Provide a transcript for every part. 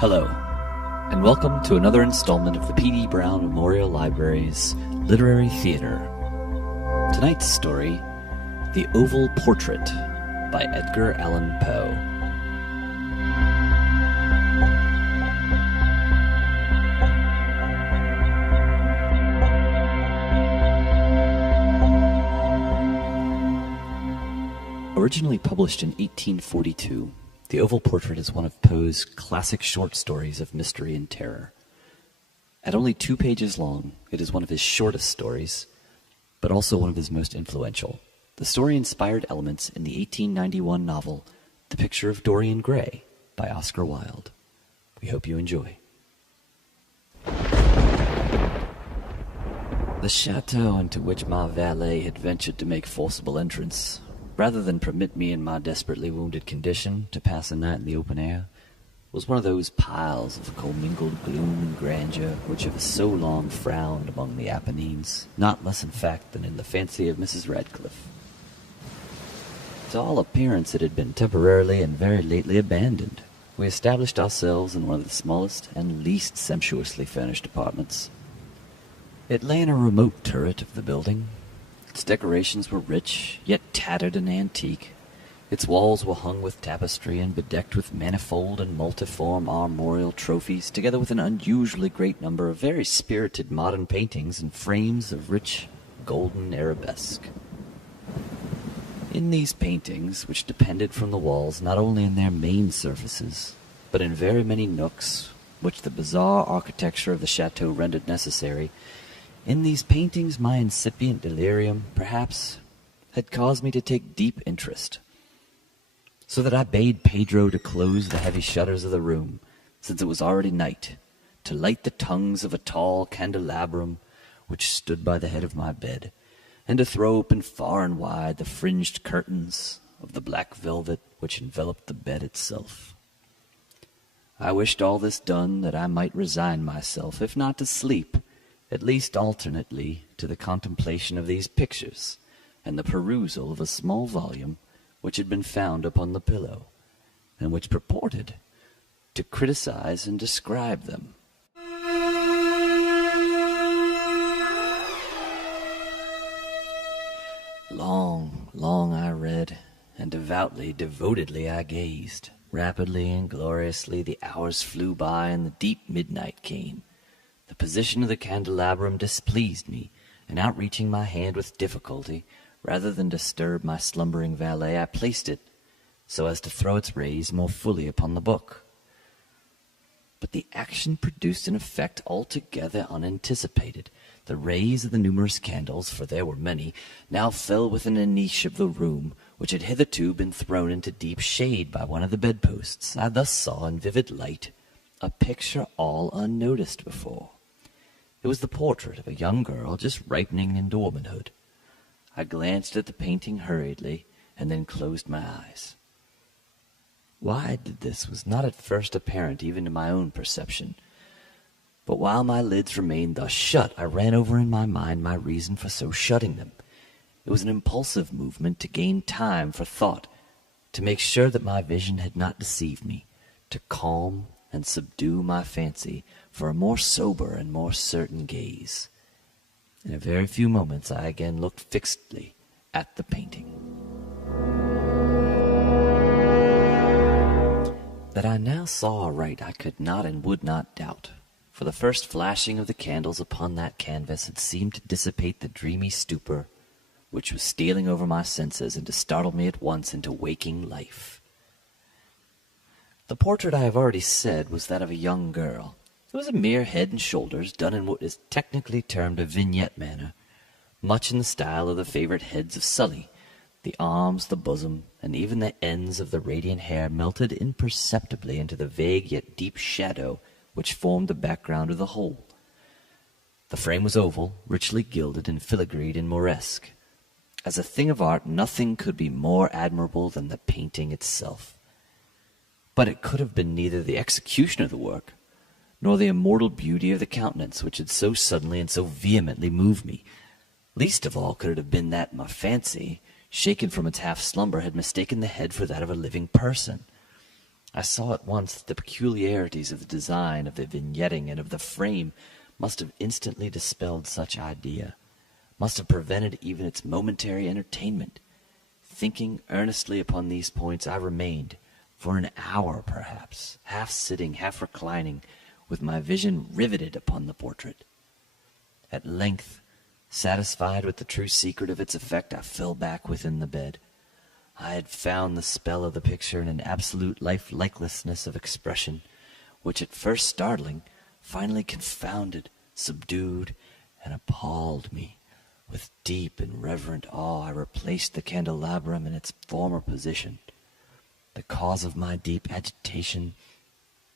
Hello, and welcome to another installment of the P.D. Brown Memorial Library's Literary Theater. Tonight's story, The Oval Portrait by Edgar Allan Poe. Originally published in 1842, The Oval Portrait is one of Poe's classic short stories of mystery and terror. At only 2 pages long, it is one of his shortest stories, but also one of his most influential. The story inspired elements in the 1891 novel The Picture of Dorian Gray by Oscar Wilde. We hope you enjoy. The chateau into which my valet had ventured to make forcible entrance, rather than permit me in my desperately wounded condition to pass a night in the open air, was one of those piles of commingled gloom and grandeur which have so long frowned among the Apennines, not less in fact than in the fancy of Mrs. Radcliffe. To all appearance it had been temporarily and very lately abandoned. We established ourselves in one of the smallest and least sumptuously furnished apartments. It lay in a remote turret of the building. Its decorations were rich, yet tattered and antique. Its walls were hung with tapestry and bedecked with manifold and multiform armorial trophies, together with an unusually great number of very spirited modern paintings in frames of rich golden arabesque. In these paintings, which depended from the walls not only in their main surfaces, but in very many nooks, which the bizarre architecture of the chateau rendered necessary, in these paintings my incipient delirium, perhaps, had caused me to take deep interest, so that I bade Pedro to close the heavy shutters of the room, since it was already night, to light the tongues of a tall candelabrum which stood by the head of my bed, and to throw open far and wide the fringed curtains of the black velvet which enveloped the bed itself. I wished all this done that I might resign myself, if not to sleep, at least alternately to the contemplation of these pictures, and the perusal of a small volume which had been found upon the pillow, and which purported to criticize and describe them. Long I read, and devotedly I gazed. Rapidly and gloriously the hours flew by, and the deep midnight came. The position of the candelabrum displeased me, and outreaching my hand with difficulty, rather than disturb my slumbering valet, I placed it so as to throw its rays more fully upon the book. But the action produced an effect altogether unanticipated. The rays of the numerous candles, for there were many, now fell within a niche of the room, which had hitherto been thrown into deep shade by one of the bedposts. I thus saw in vivid light a picture all unnoticed before. It was the portrait of a young girl just ripening into womanhood. I glanced at the painting hurriedly, and then closed my eyes. Why I did this was not at first apparent even to my own perception. But while my lids remained thus shut, I ran over in my mind my reason for so shutting them. It was an impulsive movement to gain time for thought, to make sure that my vision had not deceived me, to calm and subdue my fancy for a more sober and more certain gaze. In a very few moments I again looked fixedly at the painting. That I now saw aright I could not and would not doubt, for the first flashing of the candles upon that canvas had seemed to dissipate the dreamy stupor which was stealing over my senses, and to startle me at once into waking life. The portrait, I have already said, was that of a young girl. It was a mere head and shoulders, done in what is technically termed a vignette manner, much in the style of the favorite heads of Sully. The arms, the bosom, and even the ends of the radiant hair melted imperceptibly into the vague yet deep shadow which formed the background of the whole. The frame was oval, richly gilded and filigreed in Moresque. As a thing of art, nothing could be more admirable than the painting itself. But it could have been neither the execution of the work, nor the immortal beauty of the countenance which had so suddenly and so vehemently moved me. Least of all could it have been that my fancy, shaken from its half-slumber, had mistaken the head for that of a living person. I I saw at once that the peculiarities of the design, of the vignetting, and of the frame must have instantly dispelled such idea, must have prevented even its momentary entertainment. Thinking earnestly upon these points, I remained, for an hour perhaps, half sitting, half reclining, with my vision riveted upon the portrait. At length, satisfied with the true secret of its effect, I fell back within the bed. I had found the spell of the picture in an absolute lifelessness of expression, which at first startling, finally confounded, subdued, and appalled me. With deep and reverent awe I replaced the candelabrum in its former position. The cause of my deep agitation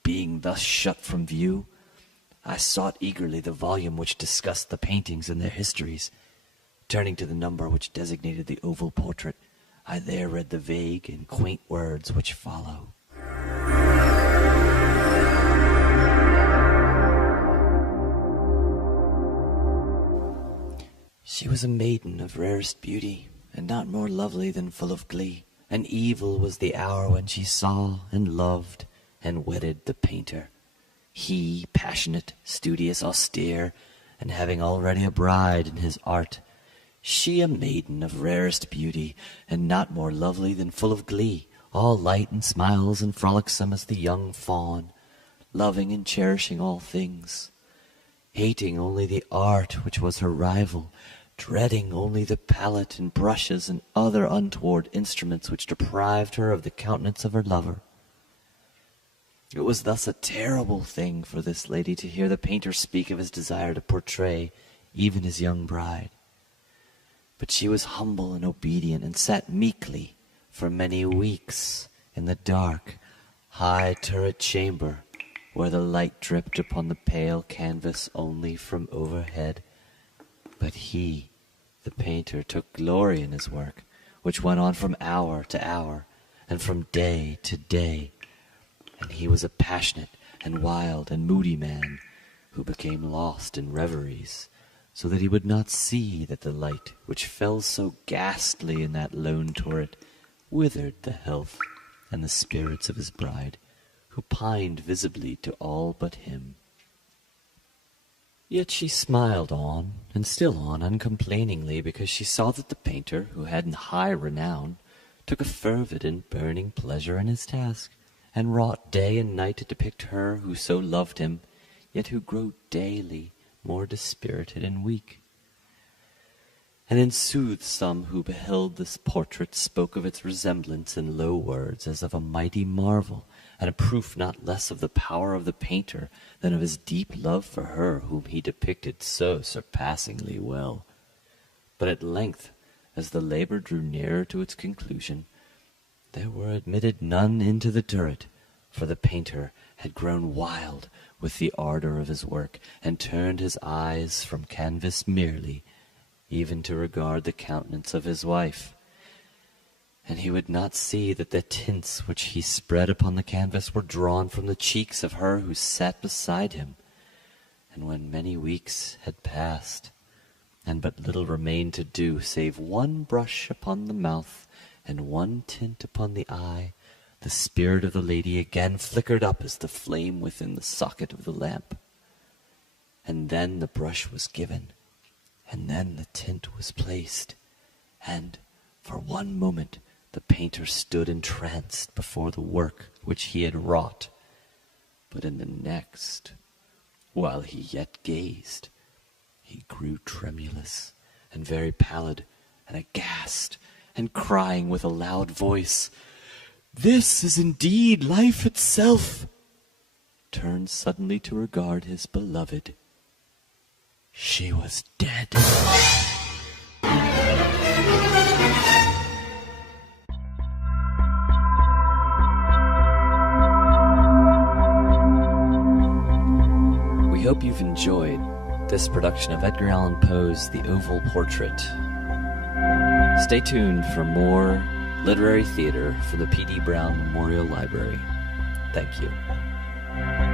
being thus shut from view, I sought eagerly the volume which discussed the paintings and their histories. Turning to the number which designated the oval portrait, I there read the vague and quaint words which follow. She was a maiden of rarest beauty, and not more lovely than full of glee. And evil was the hour when she saw and loved and wedded the painter. He, passionate, studious, austere, and having already a bride in his art. She a maiden of rarest beauty, and not more lovely than full of glee, all light and smiles and frolicsome as the young fawn, loving and cherishing all things, hating only the art which was her rival, dreading only the palette and brushes and other untoward instruments which deprived her of the countenance of her lover. It was thus a terrible thing for this lady to hear the painter speak of his desire to portray even his young bride. But she was humble and obedient, and sat meekly for many weeks in the dark, high turret chamber, where the light dripped upon the pale canvas only from overhead. But he, the painter, took glory in his work, which went on from hour to hour, and from day to day. And he was a passionate and wild and moody man, who became lost in reveries, so that he would not see that the light, which fell so ghastly in that lone turret, withered the health and the spirits of his bride, who pined visibly to all but him. Yet she smiled on, and still on, uncomplainingly, because she saw that the painter, who had high renown, took a fervid and burning pleasure in his task, and wrought day and night to depict her who so loved him, yet who grew daily more dispirited and weak. And in sooth some who beheld this portrait spoke of its resemblance in low words as of a mighty marvel, and a proof not less of the power of the painter than of his deep love for her whom he depicted so surpassingly well. But at length, as the labor drew nearer to its conclusion, there were admitted none into the turret, for the painter had grown wild with the ardor of his work, and turned his eyes from canvas merely, even to regard the countenance of his wife. And he would not see that the tints which he spread upon the canvas were drawn from the cheeks of her who sat beside him. And when many weeks had passed, and but little remained to do, save one brush upon the mouth and one tint upon the eye, the spirit of the lady again flickered up as the flame within the socket of the lamp. And then the brush was given, and then the tint was placed, and for one moment the painter stood entranced before the work which he had wrought. But in the next, while he yet gazed, he grew tremulous and very pallid, and aghast, and crying with a loud voice, "This is indeed life itself!" turned suddenly to regard his beloved. She was dead. We hope you've enjoyed this production of Edgar Allan Poe's The Oval Portrait. Stay tuned for more literary theater from the P.D. Brown Memorial Library. Thank you.